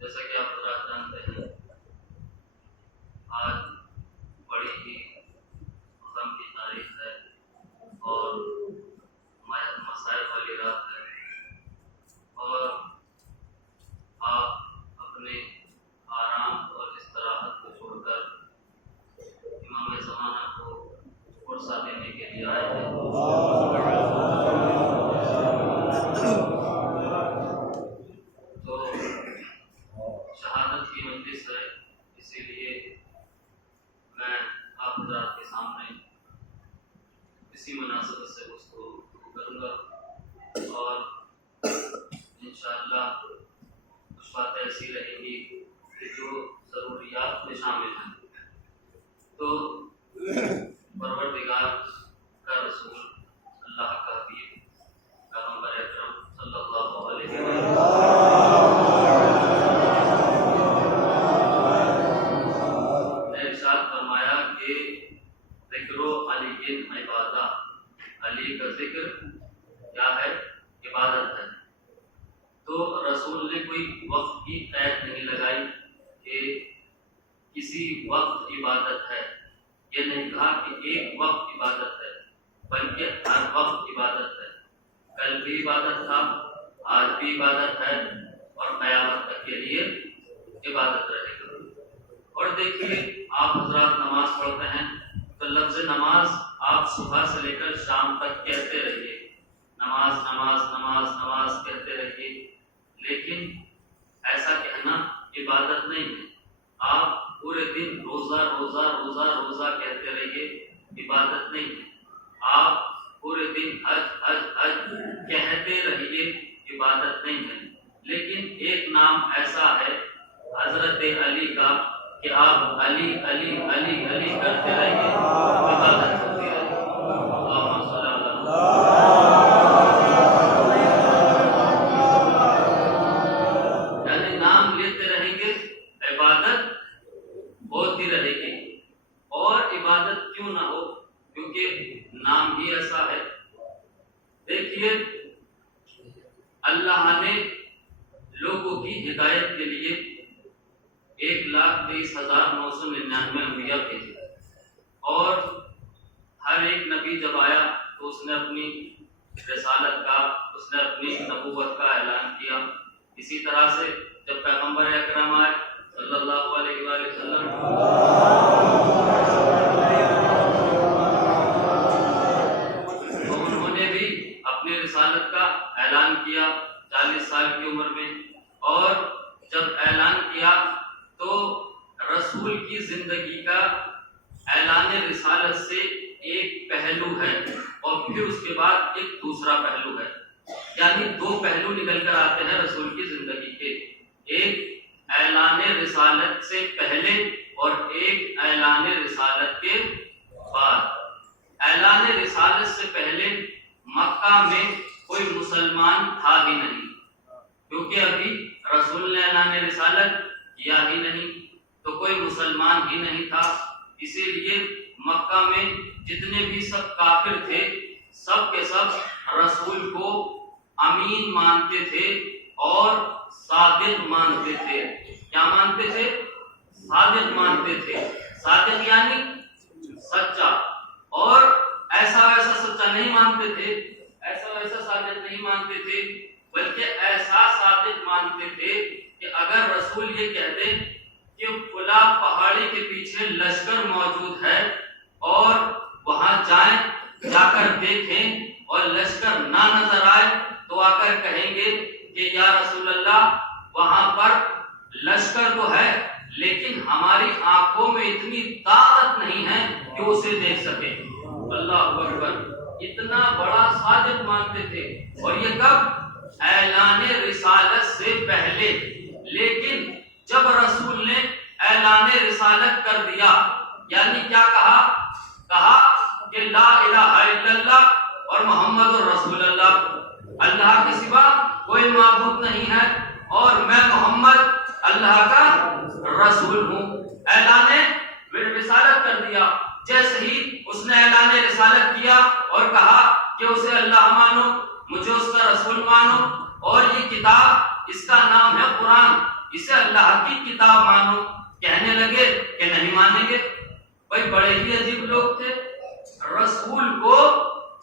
جیسا کہ آپ حضرات جانتے ہیں، آج بڑی ہی غم کی تاریخ ہے اور مسائل والی رات ہے، اور آپ اپنے آرام اور استراحت کو چھوڑ کر امام زمانہ کو فرصہ دینے کے لیے آئے ہیں۔ تو شہادت کی مجلس ہے، اسی لیے میں آپ حضرات کے سامنے اسی مناسبت سے گفتگو کروں گا، اور انشاءاللہ کچھ باتیں ایسی رہیں گی کہ جو ضروریات میں شامل ہیں۔ تو پروردگار کا رسول، اللہ کا حبیب پیغمبر اکرم صلی اللہ علیہ وسلم نے ارشاد فرمایا کہ ذکر علی عبادہ، علی کا ذکر کیا ہے؟ عبادت ہے۔ تو رسول نے کوئی وقت کی قید نہیں لگائی کہ کسی وقت عبادت ہے، یہ نہیں کہا کہ ایک وقت عبادت ہے، بلکہ ہر وقت عبادت ہے۔ کل بھی عبادت تھا، آج بھی عبادت ہے، اور قیامت تک کے لیے عبادت رہے گا۔ اور دیکھیے، آپ حضرات نماز پڑھتے ہیں تو لفظ نماز آپ صبح سے لے کر شام تک کہتے رہیے، نماز نماز نماز نماز کہتے رہیے، لیکن ایسا کہنا عبادت نہیں ہے۔ آپ پورے دن روزہ روزہ روزہ روزہ کہتے رہیے، عبادت نہیں ہے۔ آپ پورے دن حج حج حج کہتے رہیے، عبادت نہیں ہے۔ لیکن ایک نام ایسا ہے حضرت علی کا کہ آپ علی علی علی علی کرتے رہیے، عبادت ہوتی رہے۔ اللہم صلی اللہ یعنی نام لیتے رہیں گے، عبادت ہوتی رہے گی۔ اور عبادت کیوں نہ ہو؟ کیونکہ نام ہی ایسا ہے۔ دیکھیے، اللہ نے لوگوں کی ہدایت کے لیے 1,23,999 انبیاء بھیجے، اور ہر ایک نبی جب آیا تو اس نے اپنی رسالت کا، اس نے اپنی نبوت کا اعلان کیا۔ اسی طرح سے جب پیغمبر اکرم آئے صلی اللہ علیہ وآلہ وسلم، تو انہوں نے بھی اپنی رسالت کا اعلان کیا 40 سال کی عمر میں۔ اور جب اعلان کیا تو رسول کی زندگی کا اعلان رسالت سے ایک پہلو ہے، اور پھر اس کے بعد ایک دوسرا پہلو ہے، یعنی دو پہلو نکل کر آتے ہیں رسول کی زندگی کے، ایک اعلان رسالت سے پہلے اور ایک اعلان رسالت کے بعد۔ اعلان رسالت سے پہلے مکہ میں کوئی مسلمان تھا ہی نہیں، کیونکہ ابھی رسول نے اعلان رسالت کیا ہی نہیں، تو کوئی مسلمان ہی نہیں تھا۔ اسی لیے مکہ میں جتنے بھی سب کافر تھے، سب کے سب رسول کو امین مانتے تھے اور صادق مانتے تھے۔ کیا مانتے تھے؟ صادق مانتے تھے۔ صادق یعنی سچا، اور ایسا ویسا سچا نہیں مانتے تھے، ایسا ویسا صادق نہیں مانتے تھے، بلکہ ایسا صادق مانتے تھے کہ اگر رسول یہ کہہ دیں کہ فلاں پہاڑی کے پیچھے لشکر موجود ہے اور وہاں جائیں، جا کر دیکھیں، اور لشکر نہ نظر آئے تو آ کر کہیں گے کہ یا رسول اللہ، وہاں پر لشکر تو ہے لیکن ہماری آنکھوں میں اتنی طاقت نہیں ہے کہ اسے دیکھ سکے۔ اللہ اکبر! اتنا بڑا صادق مانتے تھے، اور یہ کب؟ اعلان رسالت سے پہلے۔ لیکن جب رسول نے اعلان رسالت کر دیا، یعنی کیا کہا؟ کہا کہ لا الہ الا اللہ اور محمد رسول اللہ، اللہ کے سوا کوئی معبود نہیں ہے، اور میں محمد اللہ کا رسول ہوں۔ اعلان رسالت کر دیا۔ جیسے ہی اس نے اعلان رسالت کیا اور کہا کہ اسے اللہ مانو، مجھے اس کا رسول مانو، اور یہ کتاب اس کا نام ہے قرآن، اسے اللہ کی کتاب مانو، کہنے لگے کہ نہیں مانیں گے۔ بھائی بڑے ہی عجیب لوگ تھے، رسول کو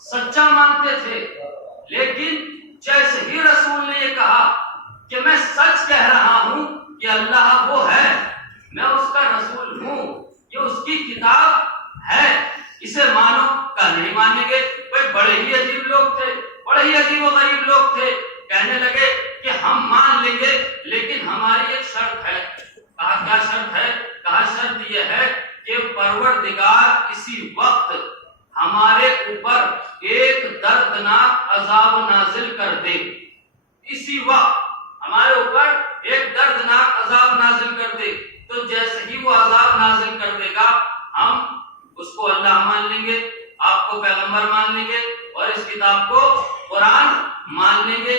سچا مانتے تھے، لیکن جیسے ہی رسول نے یہ کہا کہ میں سچ کہہ رہا ہوں کہ اللہ وہ ہے، میں اس کا رسول ہوں، یہ اس کی کتاب ہے، اسے مانو، کہ نہیں مانیں گے۔ بھائی بڑے ہی عجیب لوگ تھے، بڑے ہی عجیب و غریب لوگ تھے، کہنے لگے کہ ہم مان لیں گے لیکن ہماری ایک شرط ہے۔ کہا کیا شرط ہے؟ کہا شرط یہ ہے کہ پروردگار اسی وقت ہمارے اوپر ایک دردناک عذاب نازل کر دے، اسی وقت ہمارے اوپر ایک دردناک عذاب نازل کر دے، تو جیسے ہی وہ عذاب نازل کر دے گا ہم اس کو اللہ مان لیں گے، آپ کو پیغمبر مان لیں گے اور اس کتاب کو قرآن مان لیں گے۔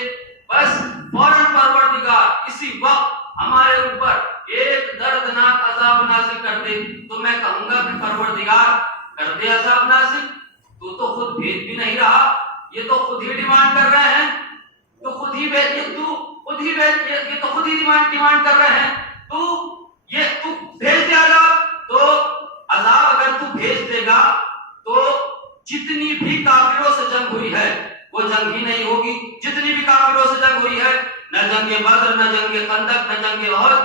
بس فوراً پروردگار اسی وقت ہمارے اوپر ایک دردناک عذاب نازل کر دے تو میں کہوں گا کہ پروردگار کر دے عذاب نازل، تو خود بھیج بھی نہیں رہا، یہ تو خود ہی ڈیمانڈ کر رہے ہیں، تو خود ہی بھیج، یہ تو خود ہی ڈیمانڈ کر رہے ہیں، تو بھیج دے عذاب، تو عذاب اگر تو بھیج دے گا تو جتنی بھی کافروں سے جنگ ہوئی ہے وہ جنگ ہی نہیں ہوگی، جتنی بھی کافروں سے جنگ ہوئی ہے، نہ جنگ بدر، نہ جنگ خندق، نہ جنگ احد،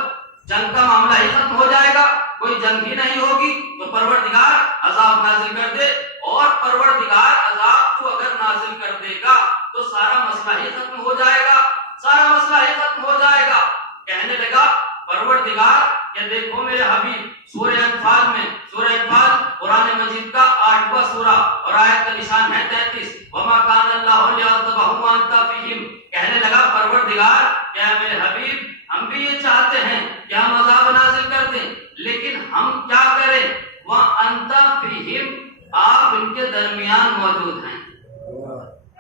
جنگ کا معاملہ ہی ختم ہو جائے گا، کوئی جنگ ہی نہیں ہوگی، تو پروردگار عذاب نازل کر دے، اور پروردگار عذاب کو اگر نازل کر دے گا تو سارا مسئلہ ہی ختم ہو جائے گا، سارا مسئلہ ہی ختم ہو جائے گا۔ کہنے لگا پروردگار کہ دیکھو میرے حبیب، سورہ انفال میں، سورہ انفال قرآن مجید کا 8واں سورہ اور آیت کا نشان ہے 33، وما کان اللہ لیعذبہم وانت فیہم۔ کہنے لگا پروردگار کہ میرے حبیب ہم بھی یہ چاہتے ہیں کہ ہم عذاب نازل کر دیں، لیکن ہم کیا کریں؟ وانت فیہم، آپ ان کے درمیان موجود ہیں،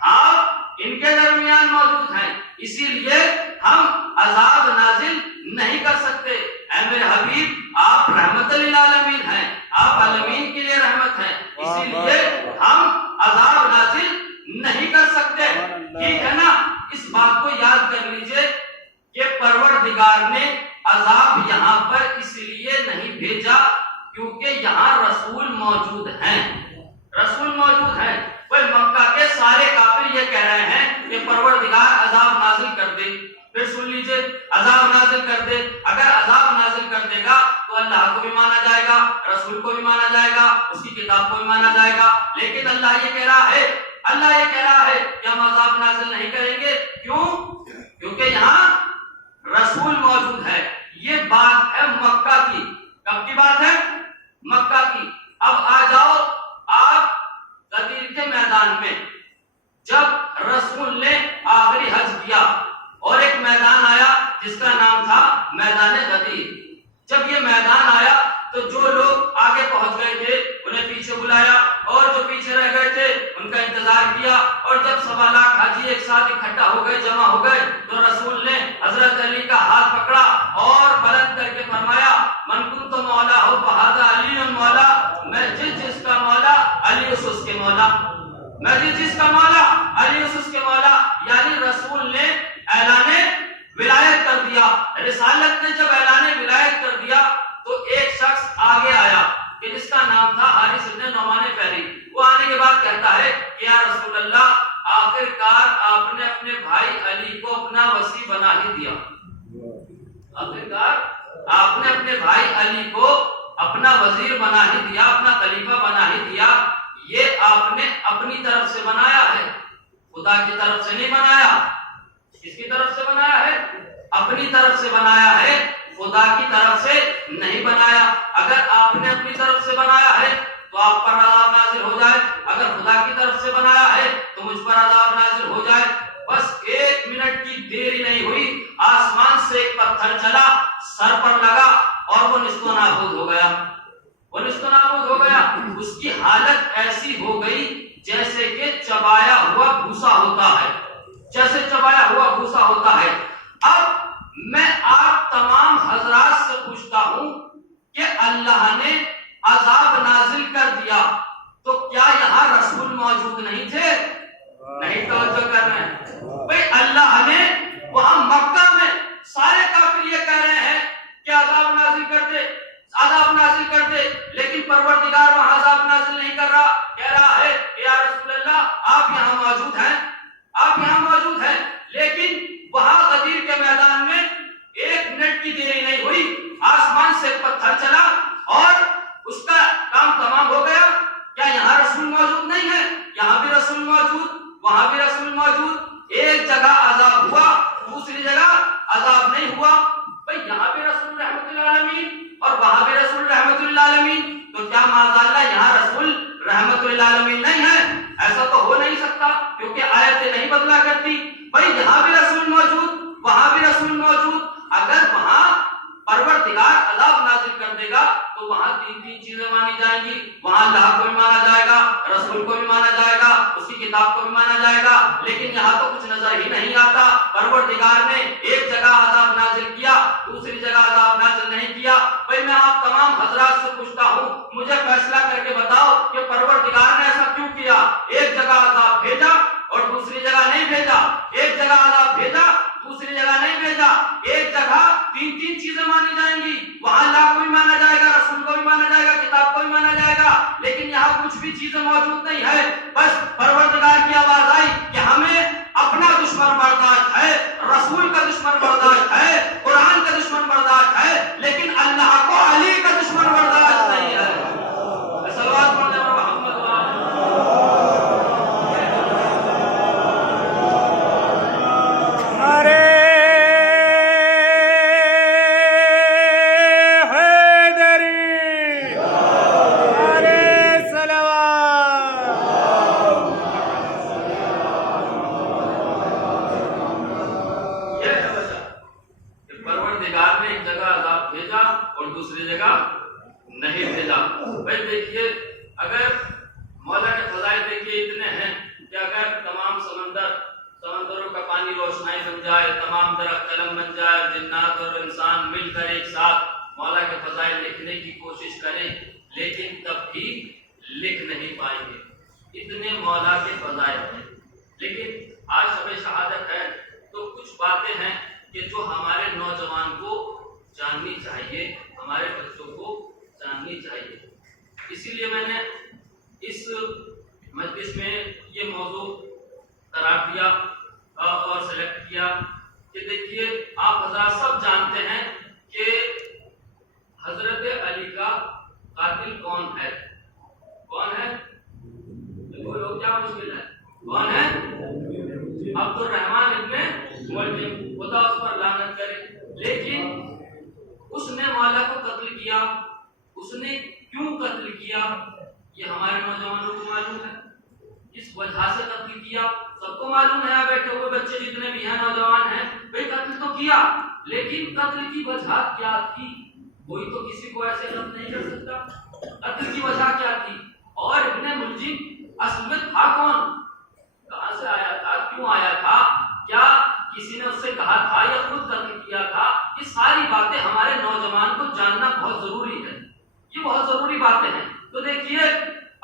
آپ ان کے درمیان موجود ہیں، اسی لیے ہم عذاب نازل نہیں کر سکتے۔ اے میرے حبیب آپ رحمت للعالمین ہیں، آپ عالمین کے لیے رحمت ہیں، اسی لیے ہم عذاب نازل نہیں کر سکتے، ٹھیک ہے نا؟ اس بات کو یاد کر لیجئے کہ پروردگار نے عذاب یہاں پر اس لیے نہیں بھیجا کیونکہ یہاں رسول موجود ہیں، رسول موجود ہیں۔ وہ مکہ کے سارے کافر یہ کہہ رہے ہیں کہ پروردگار عذاب نازل کر دے، پھر سن لیجئے عذاب نازل کر دے، اگر عذاب نازل کر دے گا تو اللہ کو بھی مانا جائے گا، رسول کو بھی مانا جائے گا، اس کی کتاب کو بھی مانا جائے گا، لیکن اللہ یہ کہہ رہا ہے کہ ہم عذاب نازل نہیں کریں گے، کیوں؟ کیونکہ یہاں رسول موجود ہے۔ یہ بات ہے مکہ کی، کب کی بات ہے؟ مکہ کی۔ اب آ جاؤ آپ غدیر کے میدان میں، جب رسول نے آخری حج کیا اور ایک میدان آیا جس کا نام تھا میدان غدیر، جب یہ میدان آیا تو جو لوگ آگے پہنچ گئے تھے انہیں پیچھے بلایا اور جو پیچھے رہ گئے تھے ان کا انتظار کیا، اور جب 1.25 لاکھ حاجی ایک ساتھ اکٹھا ہو گئے، جمع ہو گئے، تو رسول نے حضرت علی کا ہاتھ پکڑا اور بلند کر کے فرمایا من کنت مولا ہو فہذا علی مولا، میں جس کا مولا علی اس کے مولا، میں جس کا مولا علی اس کے مولا، یعنی رسول نے اعلان ولایت کر دیا۔ رسالت نے جب اعلان ولایت کر دیا تو ایک شخص آگے آیا کہ جس کا نام تھا حارث بن نعمان فہری، وہ آنے کے بعد کہتا ہے کہ یا رسول اللہ آخرکار آپ نے اپنے بھائی علی کو اپنا وصی بنا ہی دیا، آخرکار آپ نے اپنے بھائی علی کو اپنا وزیر بنا ہی دیا، اپنا خلیفہ بنا ہی دیا، یہ آپ نے اپنی طرف سے بنایا ہے، خدا کی طرف سے نہیں بنایا۔ کس کی طرف سے بنایا ہے؟ اپنی طرف سے بنایا ہے، خدا کی طرف سے نہیں بنایا۔ اگر آپ نے اپنی طرف سے بنایا ہے تو آپ پر عذاب نازل ہو جائے، اگر خدا کی طرف سے بنایا ہے تو مجھ پر عذاب نازل ہو جائے۔ بس 1 منٹ کی دیری نہیں ہوئی، آسمان سے ایک پتھر چلا، سر پر لگا اور وہ نیست و نابود ہو گیا، وہ نیست و نابود ہو گیا۔ اس کی حالت ایسی ہو گئی جیسے کہ چبایا ہوا بھوسا ہوتا ہے، جیسے چبایا ہوا بھوسا ہوتا ہے۔ اب میں آپ تمام حضرات سے پوچھتا ہوں کہ اللہ نے عذاب نازل کر دیا تو کیا یہاں رسول موجود نہیں تھے؟ نہیں توجہ کر رہے ہیں، بھائی یہاں بھی رسول موجود، وہاں بھی رسول موجود، اگر وہاں پروردگار عذاب نازل کر دے گا تو وہاں تین چیزیں مانی جائیں گی، وہاں اللہ کو بھی مانا جائے گا، رسول کو بھی مانا جائے گا، اس کی کتاب کو بھی مانا جائے گا، لیکن یہاں تو کچھ نظر ہی نہیں آتا۔ پروردگار نے ایک جگہ عذاب نازل کیا، دوسری جگہ عذاب نازل نہیں کیا۔ بھائی میں آپ تمام حضرات سے پوچھتا ہوں، مجھے فیصلہ کر کے بتاؤ کہ پروردگار نے ایسا کیوں کیا؟ ایک جگہ عذاب بھیجا اور دوسری جگہ نہیں بھیجا، ایک جگہ عذاب بھیجا دوسری جگہ نہیں بھیجا، ایک جگہ تین چیزیں مانی جائیں گی، وہاں اللہ کو بھی مانا جائے گا، رسول کو بھی مانا جائے گا، کتاب کو بھی مانا جائے گا، لیکن یہاں کچھ بھی چیزیں موجود نہیں ہے۔ بس پروردگار کی آواز آئی کہ ہمیں اپنا دشمن برداشت ہے، رسول کا دشمن برداشت ہے، قرآن کا دشمن برداشت ہے، لیکن اللہ کو علی کا دشمن برداشت نہیں ہے۔ صلوات پڑھنے والے محمد دوسری جگہ نہیں بھیجا۔ بھائی دیکھیے، اگر مولا کے فضائل دیکھیے اتنے ہیں کہ اگر تمام سمندروں کا پانی روشنائی بن جائے، تمام درخت قلم بن جائے، جنات اور انسان مل کر ایک ساتھ مولا کے فضائل لکھنے کی کوشش کریں، لیکن تب بھی لکھ نہیں پائیں گے، اتنے مولا کے فضائل ہیں۔ لیکن آج شب شہادت ہے تو کچھ باتیں ہیں کہ جو ہمارے نوجوان کو جاننی چاہیے، ہمارے بچوں کو جاننی چاہیے۔ اسی لیے میں نے اس مجلس میں یہ موضوع قرار دیا اور سلیکٹ کیا کہ دیکھیے، آپ حضرات سب جانتے ہیں کہ حضرت علی کا قاتل کون ہے؟ کون ہے؟ لوگ کیا مشکل ہے؟ کون ہے؟ عبد الرحمن ابن ملجم، خدا اس پر لعنت کرے۔ لیکن اس نے مولا کو قتل کیا، اس نے کیوں قتل کیا یہ ہمارے نوجوانوں کو معلوم ہے، کس وجہ سے قتل کیا سب کو معلوم ہے۔ بیٹھے ہوئے بچے جتنے بھی ہیں، نوجوان ہیں، بھئی قتل تو کیا، لیکن قتل کی وجہ کیا تھی؟ کوئی تو کسی کو ایسے غلط نہیں کر سکتا۔ قتل کی وجہ کیا تھی؟ اور ابن ملجم اصل میں تھا کون؟ کہاں سے آیا تھا؟ کیوں آیا تھا؟ کیا کسی نے اس سے کہا تھا یا خود قتل کیا تھا؟ یہ ساری باتیں ہمارے نوجوان کو جاننا بہت ضروری ہے، یہ بہت ضروری باتیں ہیں۔ تو دیکھیے،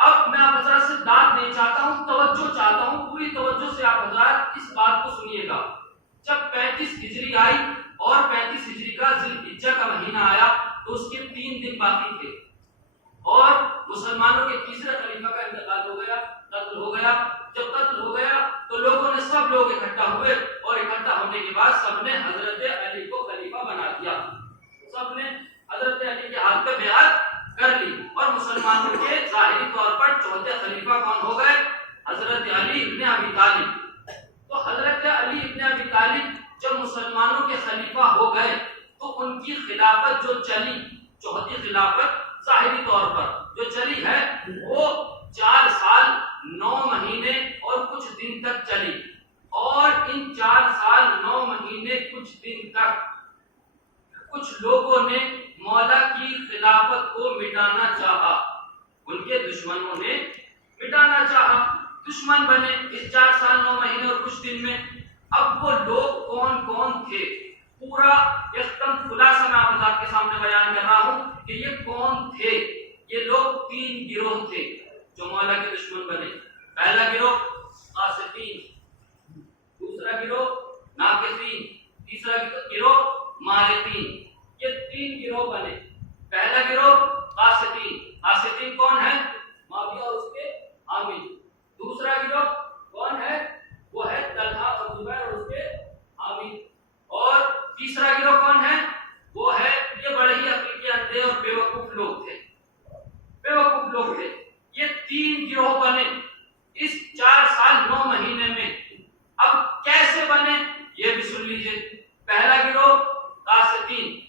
اب میں آپ حضرات سے داد نہیں چاہتا ہوں، توجہ چاہتا ہوں، پوری توجہ سے آپ حضرات اس بات کو سنیے گا۔ جب 35 ہجری آئی اور 35 ہجری کا ذی الحجہ کا مہینہ آیا تو اس کے 3 دن باقی تھے، اور مسلمانوں کے تیسرے خلیفہ کا انتقال ہو گیا، قتل ہو گیا۔ جب قتل ہو گیا تو لوگوں نے، سب لوگ اکٹھا ہوئے، اور اکٹھا ہونے کے بعد سب نے حضرت علی کو خلیفہ بنا دیا، سب نے حضرت علی کے ہاتھ پہ بیعت کر لی، اور مسلمانوں کے ظاہری طور پر چوتھے خلیفہ کون ہو گئے؟ حضرت علی ابن ابی طالب۔ تو حضرت علی ابن ابی طالب جب مسلمانوں کے خلیفہ ہو گئے تو ان کی خلافت جو چلی، چوتھی خلافت ظاہری طور پر جو چلی ہے، وہ 4 سال 9 مہینے اور کچھ دن تک چلی، اور ان 4 سال 9 مہینے کچھ دن تک کچھ لوگوں نے مولا کی خلافت کو مٹانا چاہا، ان کے دشمنوں نے مٹانا چاہا، دشمن بنے اس 4 سال 9 مہینے اور کچھ دن میں۔ اب وہ لوگ کون کون تھے؟ پورا ایک دم خلاصہ میں آپ کے سامنے بیان کر رہا ہوں کہ یہ کون تھے۔ یہ لوگ 3 گروہ تھے جو مولا کے دشمن بنے۔ پہلا گروہ قاسطین، دوسرا گروہ ناقصین، تیسرا گروہ مارقین۔ یہ 3 گروہ بنے۔ پہلا گروہ قاسطین، قاسطین کون ہے؟ معاویہ اور اس کے عامل۔ دوسرا گروہ کون ہے؟ وہ ہے طلحہ اور زبیر اور اس کے عامل۔ اور تیسرا گروہ کون ہے؟ وہ ہے، یہ بڑے ہی عقل کے اندھے اور بیوقوف لوگ تھے، بیوقوف لوگ تھے۔ یہ 3 گروہ بنے اس 4 سال 9 مہینے میں۔ اب کیسے بنے یہ بھی سن لیجئے۔ پہلا گروہ قاسطین،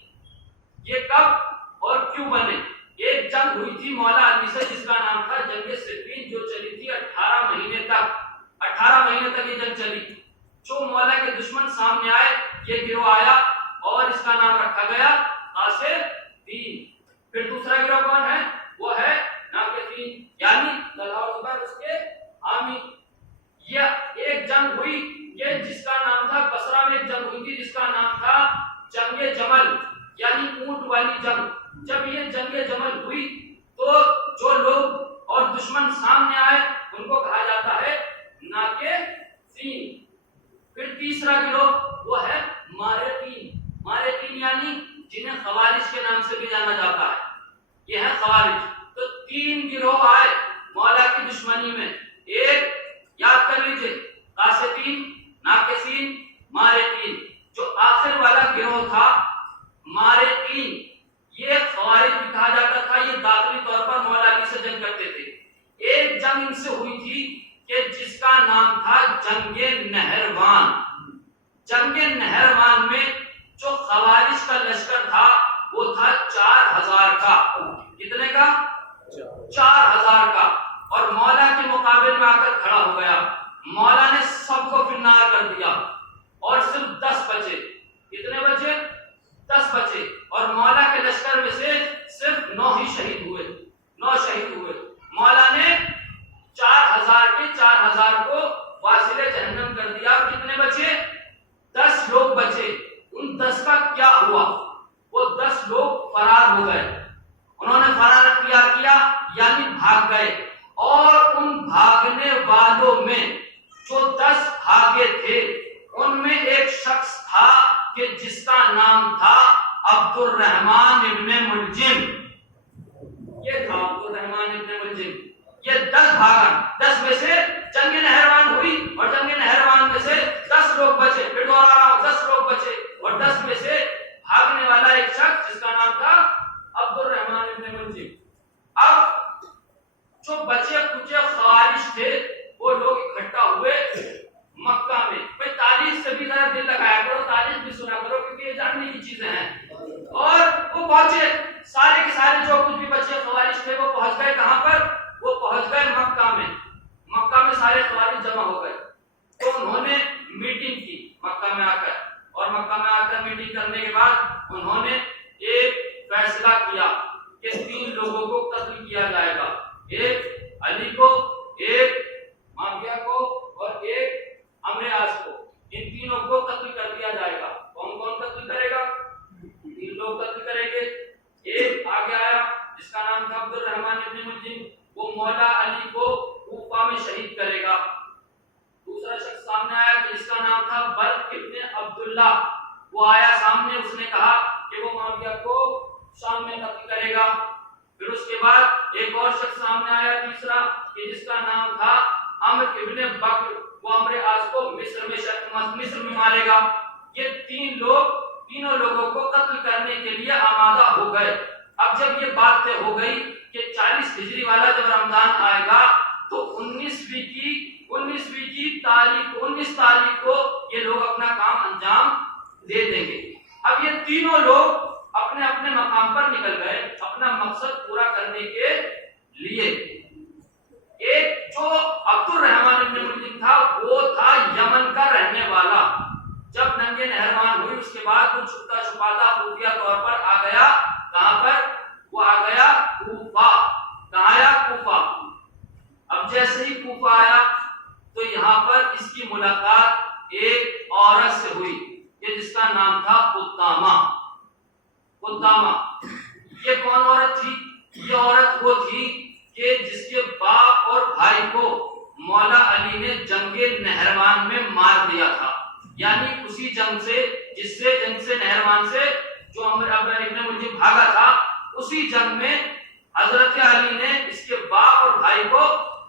یہ کب اور کیوں بنے؟ ایک جنگ ہوئی تھی مولا علی سے جس کا نام تھا جنگ صفین، جو چلی تھی 18 مہینے تک۔ 18 مہینے تک یہ جنگ چلی۔ جو مولا کے دشمن سامنے آئے، یہ گروہ آیا اور اس کا نام رکھا گیا قاسطین۔ پھر دوسرا گروہ کون ہے؟ وہ ہے ناقصین، یعنی طلحہ اس کے حامی۔ یہ ایک جنگ ہوئی کہ جس کا نام تھا، بصرہ میں ایک جنگ ہوئی تھی جس کا نام تھا جنگ جمل، یعنی اونٹ والی جنگ۔ جب یہ جنگ جمل ہوئی تو جو لوگ اور دشمن سامنے آئے ان کو کہا جاتا ہے ناقصین۔ پھر تیسرا گروہ وہ ہے مارقین۔ مارقین یعنی جنہیں خوارج کے نام سے بھی جانا جاتا ہے، یہ ہے خوارج۔ تو تین گروہ آئے مولا کی دشمنی میں، ایک یاد کر لیجئے، قاسطین، ناقصین، مارقین۔ جو آخر والا گروہ تھا مارقین، یہ خوارج بھی کہا جاتا تھا، یہ داخلی طور پر مولا علی سے جنگ کرتے تھے۔ ایک جنگ ان سے ہوئی تھی کہ جس کا نام تھا جنگ نہروان۔ جنگ نہروان میں جو خوارج کا لشکر تھا وہ تھا 4000 کا۔ کتنے کا؟ 4000 کا۔ اور مولا کے مقابل میں آ کر کھڑا ہو گیا، مولا نے سب کو فنار کر دیا اور صرف 10 بچے۔ کتنے بچے؟ 10 بچے۔ اور مولا کے لشکر میں سے صرف 9 ہی شہید ہوئے، 9 شہید ہوئے۔ مولا نے 4000 کے 4000 کو واصل جہنم کر دیا۔ اور کتنے بچے؟ 10 لوگ بچے۔ ان 10 کا کیا ہوا؟ وہ 10 لوگ فرار ہو گئے، انہوں نے فرار اختیار کیا یعنی بھاگ گئے۔ اور ان بھاگنے والوں میں جو 10 بھاگے تھے ان میں ایک شخص تھا کہ جس کا نام تھا عبد الرحمن ابن ملجم۔ یہ تھا عبد الرحمن ابن ملجم۔ یہ 10 بھاگا، 10 میں سے جنگ نہروان ہوئی اور جنگ نہروان میں سے 10 لوگ بچے۔ پھر دوہرا رہا ہوں، 10 لوگ بچے اور 10 میں سے بھاگنے والا ایک شخص جس کا نام تھا عبد الرحمن ابن ملجم۔ اب جو بچے کچے خوارج تھے وہ لوگ اکٹھا ہوئے مکہ میں۔ بھائی تاریخ سے بھی ذرا دل لگایا کرو، تاریخ بھی سنا کرو، کیونکہ یہ جاننے کی چیزیں ہیں۔ اور وہ پہنچے، سارے کے سارے جو کچھ بھی بچے خوارج تھے وہ پہنچ گئے کہاں پر؟ وہ پہنچ گئے مکہ میں۔ مکہ میں سارے خوارج جمع ہو گئے تو انہوں نے میٹنگ کی مکہ میں آ کر، اور مکہ میں آ کر میٹنگ کرنے کے بعد انہوں نے ایک فیصلہ کیا کہ 3 لوگوں کو قتل کیا جائے گا، ایک علی کو، ایک معاویہ کو اور ایک عمرو عاص کو۔ ان تینوں کو قتل کر دیا جائے گا۔ کون کون قتل کرے گا؟ 3 لوگ قتل کریں گے۔ ایک آگے آیا جس کا نام تھا عبد الرحمن ابن ملجم، وہ مولا علی کو کوفہ میں شہید کرے گا۔ دوسرا شخص سامنے آیا جس کا نام تھا برق ابن عبداللہ، وہ آیا سامنے، اس نے کہا کہ وہ معاویہ کو شام میں قتل کرے گا۔ پھر اس کے بعد ایک اور شخص سامنے آیا تیسرا کہ جس کا نام تھا عمرو ابن بکر، وہ عمرو عاص کو مصر میں مارے گا۔ یہ 3 لوگ تینوں لوگوں کو قتل کرنے کے لیے آمادہ ہو گئے۔ اب جب یہ بات طے ہو گئی کہ 40 ہجری والا جب رمضان آئے گا تو 19 تاریخ کو یہ لوگ اپنا کام انجام دے دیں گے۔ اب یہ تینوں لوگ اپنے اپنے مقام پر نکل گئے اپنا مقصد پورا کرنے کے لیے۔ ایک جو عبد الرحمن ابن ملجم تھا وہ تھا یمن کا رہنے والا۔ جب جنگ نہروان ہوئی اس کے بعد وہ چھپتا چھپاتا خفیہ طور پر آ گیا، کہاں پر؟ وہ آ گیا کوفہ۔ کہاں آیا؟ کوفہ۔ اب جیسے ہی کوفہ آیا تو یہاں پر اس کی ملاقات ایک عورت سے ہوئی کہ جس کا نام تھا قدامہ۔ یہ کون عورت تھی؟ یہ عورت وہ تھی کہ جس کے باپ اور بھائی کو مولا علی نے جنگ نہروان میں مار دیا تھا، یعنی اسی جنگ سے جس سے جنگ سے نہروان سے جو ابن ملجم بھاگا تھا، اسی جنگ میں حضرت علی نے اس کے باپ اور بھائی کو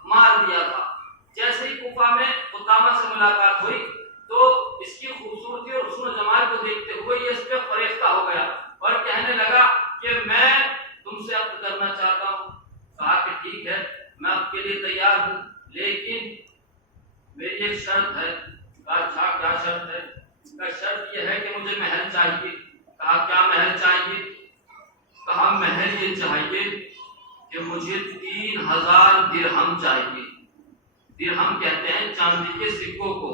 مار دیا تھا۔ جیسے ہی کوفہ میں قدامہ سے ملاقات ہوئی تو اس کی خوبصورتی اور حسن و جمال کو دیکھتے ہوئے یہ اس پہ فریفتہ ہو گیا اور کہنے لگا کہ میں تم سے عقد کرنا چاہتا ہوں۔ کہا کہ ٹھیک ہے، میں آپ کے لیے تیار ہوں، لیکن میری ایک شرط ہے۔ کہا اچھا کیا شرط ہے؟ کہا شرط یہ ہے کہ مجھے محل چاہیے۔ کہا کیا محل چاہیے؟ کہا محل یہ چاہیے کہ مجھے 3000 درہم چاہیے۔ درہم کہتے ہیں چاندی کے سکوں کو۔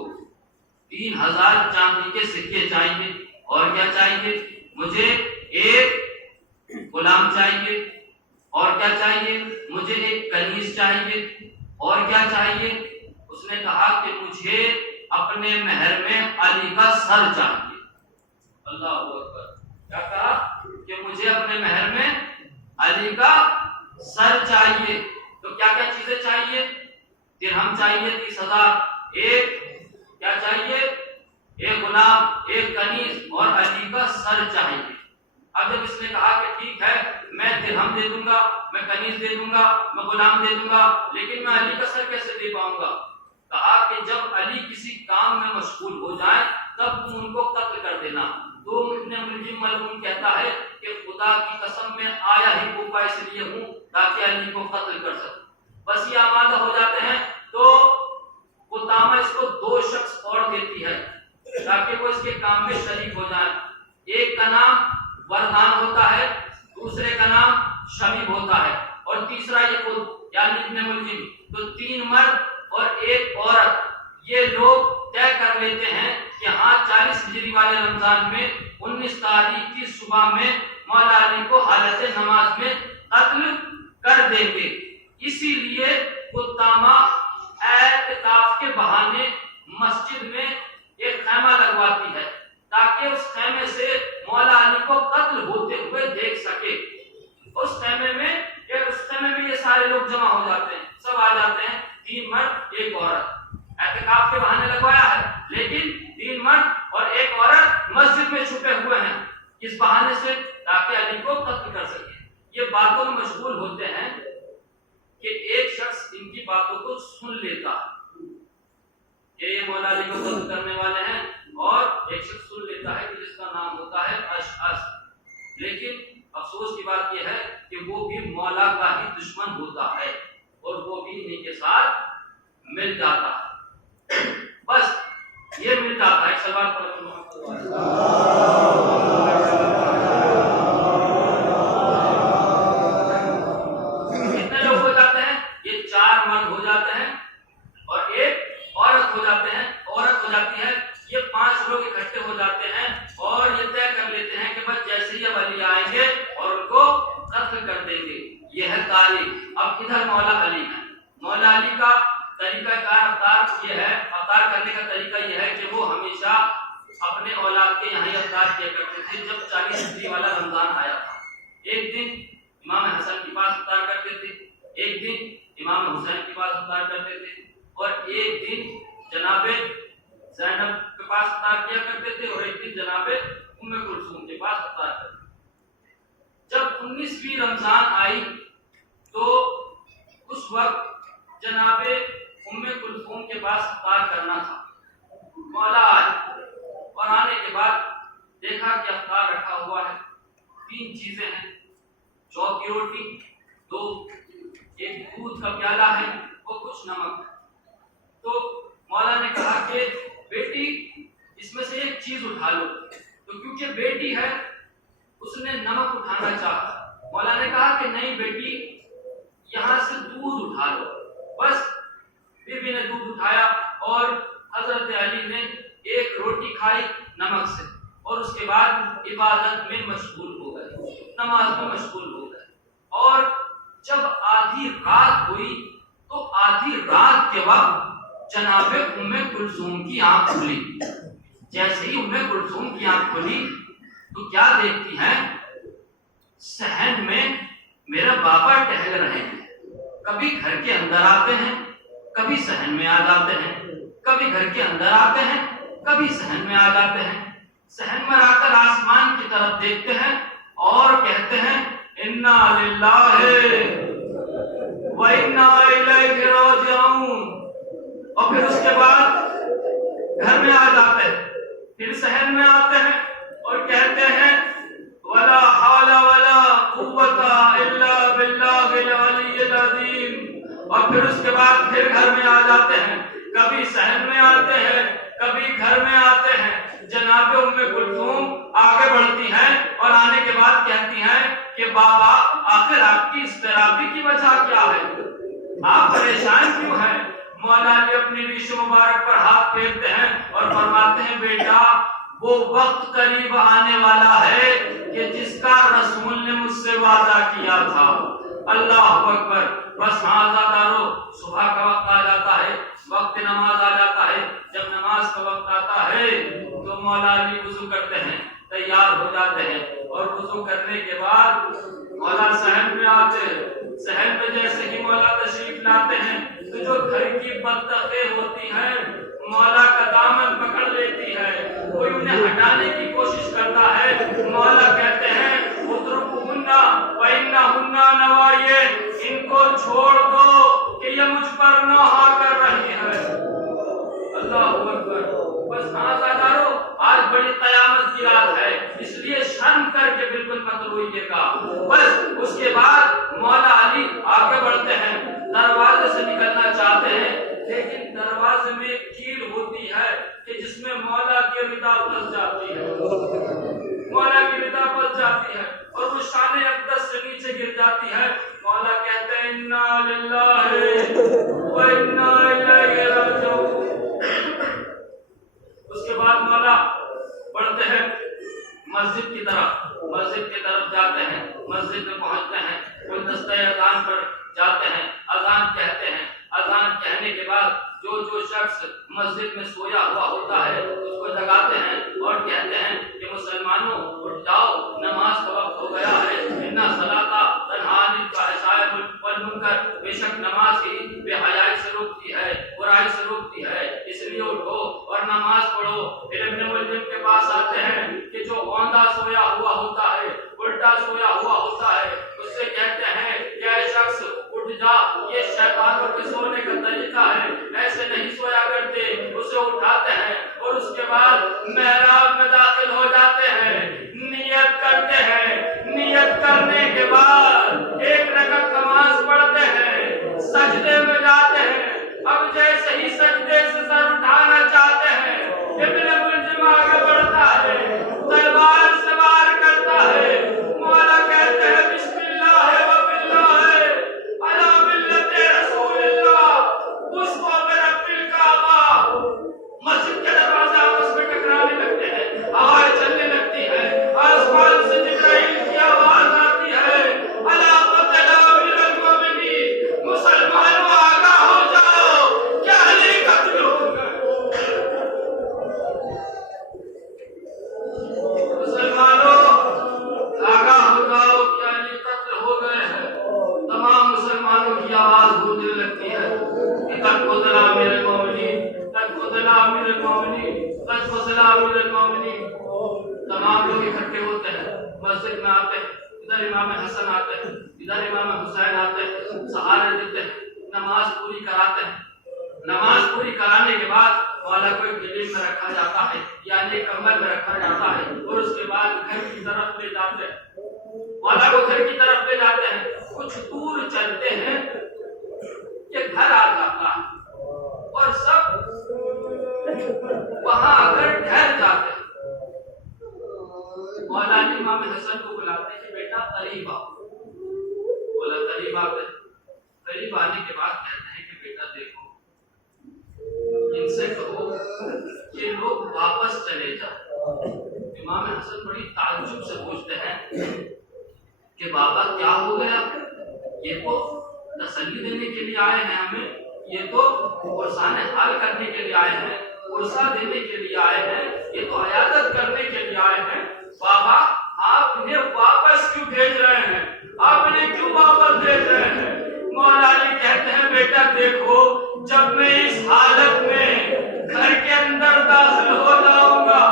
3000 چاندی کے سکے چاہیے، اور کیا چاہیے؟ مجھے ایک غلام چاہیے، اور کیا چاہیے؟ مجھے ایک کنیز چاہیے، اور کیا چاہیے؟ اس نے کہا کہ مجھے اپنے مہر میں علی کا سر چاہیے۔ اللہ اکبر! کیا کہا؟ کہ مجھے اپنے مہر میں علی کا سر چاہیے۔ تو کیا کیا چیزیں چاہیے؟ درہم چاہیے 30,000، ایک کیا چاہیے؟ ایک غلام، ایک کنیز، اور علی کا سر چاہیے۔ اب جب اس نے کہا کہ ٹھیک ہے، میں درہم دے دوں گا، میں کنیز دے دوں گا، میں غلام دے دوں گا، لیکن میں علی کا سر کیسے دے پاؤں گا؟ کہا کہ جب علی کسی کام میں مشغول ہو جائیں تب تم ان کو قتل کر دینا۔ تو ابن ملجم ملعون کہتا ہے کہ خدا کی قسم میں آیا ہی کوفہ اس لیے ہوں تاکہ علی کو قتل کر سکوں۔ بس یہ آمادہ ہو جاتے ہیں تو قطامہ اس کو 2 شخص اور دیتی ہے تاکہ وہ اس کے کام میں شریک ہو جائیں۔ ایک کا نام وردان ہوتا ہے، دوسرے کا نام شبیب ہوتا ہے، اور تیسرا یہ خود یعنی ابن ملجم۔ تو 3 مرد اور 1 عورت یہ لوگ طے کر لیتے ہیں کہ ہاں 40 ہجری والے رمضان میں 19 تاریخ کی صبح میں مولا علی کو حالت نماز میں قتل کر دیں گے۔ اسی لیے قطامہ اعتکاف کے بہانے مسجد میں ایک خیمہ لگواتی ہے تاکہ اس خیمے سے مولا علی کو قتل ہوتے ہوئے دیکھ سکے۔ اس خیمے میں یہ سارے لوگ جمع ہو جاتے ہیں، سب آ جاتے ہیں، 3 مرد 1 عورت۔ اعتکاف کے بہانے لگوایا ہے لیکن 3 مرد اور 1 عورت مسجد میں چھپے ہوئے ہیں اس بہانے سے تاکہ علی کو قتل کر سکے۔ یہ باتوں میں مشغول ہوتے ہیں کہ ایک شخص ان کی باتوں کو سن لیتا ہے کہ یہ مولا علی کو قتل کرنے والے ہیں، اور ایک شخص سن لیتا ہے کہ جس کا نام ہوتا ہے اشعث۔ لیکن افسوس کی بات یہ ہے کہ وہ بھی مولا کا ہی دشمن ہوتا ہے اور وہ بھی انہیں کے ساتھ مل جاتا ہے۔ بس یہ مل جاتا ہے۔ ایک سوال پر کتنے لوگ ہو جاتے ہیں؟ یہ 4 مرد ہو جاتے ہیں اور 1 عورت ہو جاتے ہیں، عورت ہو جاتی ہے۔ یہ 5 لوگ اکٹھے ہو جاتے ہیں اور یہ طے کر لیتے ہیں کہ بس جیسے ہی اب علی آئیں گے اور ان کو قتل کر دیں گے۔ یہ ہے تاریخ۔ اب ادھر مولا علی ہے۔ مولا علی کا طریقہ کار افطار کرنے کا طریقہ یہ ہے کہ وہ ہمیشہ اپنے اولاد کے یہاں افطار کیا کرتے تھے۔ جب 40 ہجری والا رمضان آیا تھا، ایک دن امام حسن کے پاس افطار کرتے تھے، ایک دن امام حسین کے پاس افطار کرتے تھے، اور ایک دن جناب زینب کے پاس افطار کیا کرتے تھے، اور ایک دن جناب ام کلثوم کے پاس افطار کرتے تھے۔ جب 19ویں رمضان آئی تو اس وقت جناب ام کلثوم کے پاس افطار کرنا تھا۔ مولا آئے اور آنے کے بعد دیکھا کہ افطار رکھا ہوا ہے، 3 چیزیں ہیں، 4 کی روٹی، 2 ایک دودھ کا پیالہ ہے اور کچھ نمک ہے۔ تو مولا نے کہا کہ بیٹی اس میں سے ایک چیز اٹھا لو۔ تو کیونکہ بیٹی ہے اس نے نمک اٹھانا چاہا۔ مولا نے کہا کہ نہیں بیٹی، یہاں سے دودھ اٹھا لو۔ بس بی بی نے دودھ اٹھایا اور حضرت علی نے ایک روٹی کھائی نمک سے، اور اس کے بعد عبادت میں مشغول ہو گئے، نماز میں مشغول ہو گئے۔ اور جب آدھی رات ہوئی تو آدھی رات کے وقت جناب ام کلثوم کی آنکھ کھلی۔ جیسے ہی ام کلثوم کی آنکھ کھلی تو کیا دیکھتی ہیں؟ صحن میں میرا بابا ٹہل رہے ہیں، کبھی گھر کے اندر آتے ہیں، کبھی صحن میں آ جاتے ہیں، کبھی گھر کے اندر آتے ہیں، کبھی صحن میں آ جاتے ہیں۔ صحن میں آ کر آسمان کی طرف دیکھتے ہیں اور کہتے ہیں انا للہ و انا الیہ راجعون، اور پھر اس کے بعد گھر میں آ جاتے ہیں، پھر صحن میں آتے ہیں اور کہتے ہیں ولا حول ولا قوت الا باللہ العلی العظیم، اور پھر اس کے بعد پھر گھر میں آ جاتے ہیں، کبھی صحن میں آتے ہیں، کبھی گھر میں آتے ہیں۔ جناب ام کلثوم آگے بڑھتی ہیں اور آنے کے بعد کہتی ہیں کہ بابا آخر آپ کی اضطرابی کی وجہ کیا ہے؟ آپ پریشان کیوں ہیں؟ مولا علی اپنی ریش مبارک پر ہاتھ پھیرتے ہیں اور فرماتے ہیں بیٹا وہ وقت قریب آنے والا ہے کہ جس کا رسول نے مجھ سے وعدہ کیا تھا۔ اللہ اکبر۔ بس ہاں عزادارو، صبح کا وقت آ جاتا ہے، وقت نماز آ جاتا ہے۔ جب نماز کا وقت آتا ہے تو مولا علی وضو کرتے ہیں، تیار ہو جاتے ہیں، اور وضو کرنے کے بعد مولا صحن میں آتے ہیں۔ صحن میں جیسے ہی مولا تشریف لاتے ہیں تو جو گھر کی بدتخیں ہوتی ہیں مولا کا دامن پکڑ لیتی ہے، کوئی انہیں ہٹانے کی کوشش کرتا ہے۔ مولا کہتے ہیں اترکوہن فإنہن نوائین، ان کو چھوڑ دو کہ یہ مجھ پر نوحہ کر رہی ہے۔ اللہ اکبر۔ بس آزادارو، آج بڑی قیامت کی رات ہے، اس لیے شرم کر کے بالکل مت روئیے گا۔ بس اس کے بعد مولا علی آگے بڑھتے ہیں، دروازے سے نکلنا چاہتے ہیں، لیکن دروازے میں ایک کیل ہوتی ہے کہ جس میں مولا کی ردا پھنس جاتی ہے، مولا کی ردا پھنس جاتی ہے اور وہ شان اقدس سے نیچے گر جاتی ہے۔ مولا کہتے ہیں انا للہ و انا الیہ راجعون۔ اس کے بعد مولا بڑھتے ہیں مسجد کی طرف جاتے ہیں، مسجد میں پہنچتے ہیں، گلدستہ اذان پر جاتے ہیں، اذان کہتے ہیں۔ اذان کہنے کے بعد جو شخص مسجد میں سویا ہوا ہوتا ہے اس کو جگاتے ہیں اور کہتے ہیں کہ مسلمانوں اٹھ جاؤ، نماز کا وقت ہو گیا ہے۔ ان الصلاۃ تنہی عن الفحشاء والمنکر، بے شک نماز ہی بے حیائی سے روکتی ہے، برائی سے روکتی ہے، اس لیے اٹھو اور نماز پڑھو۔ پھر ابن ملجم کے پاس آتے ہیں کہ جو اوندھا سویا ہوا ہوتا ہے، الٹا سویا ہوا ہوتا ہے، اس سے کہتے ہیں کہ اے شخص اٹھ جا، یہ شیطانوں کے سونے کا طریقہ ہے، ایسے نہیں سویا کرتے۔ اسے اٹھاتے ہیں اور اس کے بعد محراب میں داخل ہو جاتے ہیں، نیت کرتے ہیں، نیت کرنے کے بعد ایک رکعت نماز پڑھتے ہیں، سجدے میں جاتے ہیں۔ اب جیسے ہی سجدے سے سر اٹھانا چاہتے ہیں، ابن ملجم آگے بڑھتا ہے، تلوار سوار کرتا ہے۔ مولا کہتے ہیں بسم اللہ و باللہ علی ملت رسول اللہ مصطفی برب الکعبہ۔ مسجد کے دروازے آپس میں ٹکرانے لگتے ہیں، آوازیں چلنے لگتی ہیں، آسمان سے جبرائیل کی آواز آتی ہے، الا قتل امیر المومنین، مسلمانوں آگاہ ہو جاؤ کہ علی قتل ہو گئے۔ مسلمانوں آگاہ ہو جاؤ کہ علی قتل ہو گئے ہیں۔ تمام مسلمانوں کی آواز گونجنے لگتی ہے کہ قد قتل امیر المومنین، قد قتل امیر المومنین، قد قتل امیر المومنین۔ تمام لوگ اکٹھے ہوتے ہیں، مسجد میں آتے ہیں، ادھر امام حسن آتے ہیں، ادھر امام حسین آتے ہیں، سہارے دیتے ہیں، نماز پوری کراتے ہیں۔ نماز پوری کرانے کے بعد مولا کو ایک گلیم میں رکھا جاتا ہے، یعنی کمبل میں رکھا جاتا ہے، اور اس کے بعد گھر کی طرف لے جاتے ہیں۔ مولا کو گھر کی طرف لے جاتے ہیں، کچھ دور چلتے ہیں کہ گھر آ جاتا ہے اور سب وہاں آ کر ٹھہر جاتے ہیں۔ مولا علی امام حسن کو بلاتے ہیں کہ بیٹا قریب آؤ۔ بولا قریب آتے، قریب آنے کے بعد کہتے ہیں کہ بیٹا دیکھو، ان سے کہو کہ لوگ واپس چلے جائیں۔ امام حسن بڑی تعجب سے پوچھتے ہیں کہ بابا کیا ہو گیا؟ یہ تو تسلی دینے کے لیے آئے ہیں ہمیں، یہ تو پرسان حال کرنے کے لیے آئے ہیں، پرسا دینے کے لیے آئے ہیں، یہ تو عیادت کرنے کے لیے آئے ہیں۔ بابا آپ انہیں واپس کیوں بھیج رہے ہیں؟ آپ انہیں کیوں واپس بھیج رہے ہیں؟ مولا علی کہتے ہیں بیٹا دیکھو، جب میں اس حالت میں گھر کے اندر داخل ہو جاؤں گا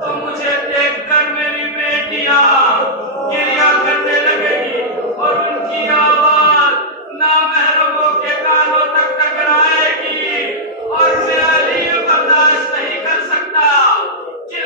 تو مجھے دیکھ کر میری بیٹیاں گریہ کرنے لگے گی اور ان کی آواز نامحرموں کے کانوں تک ٹکرائے گی، اور میں علی برداشت نہیں کر سکتا کہ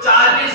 40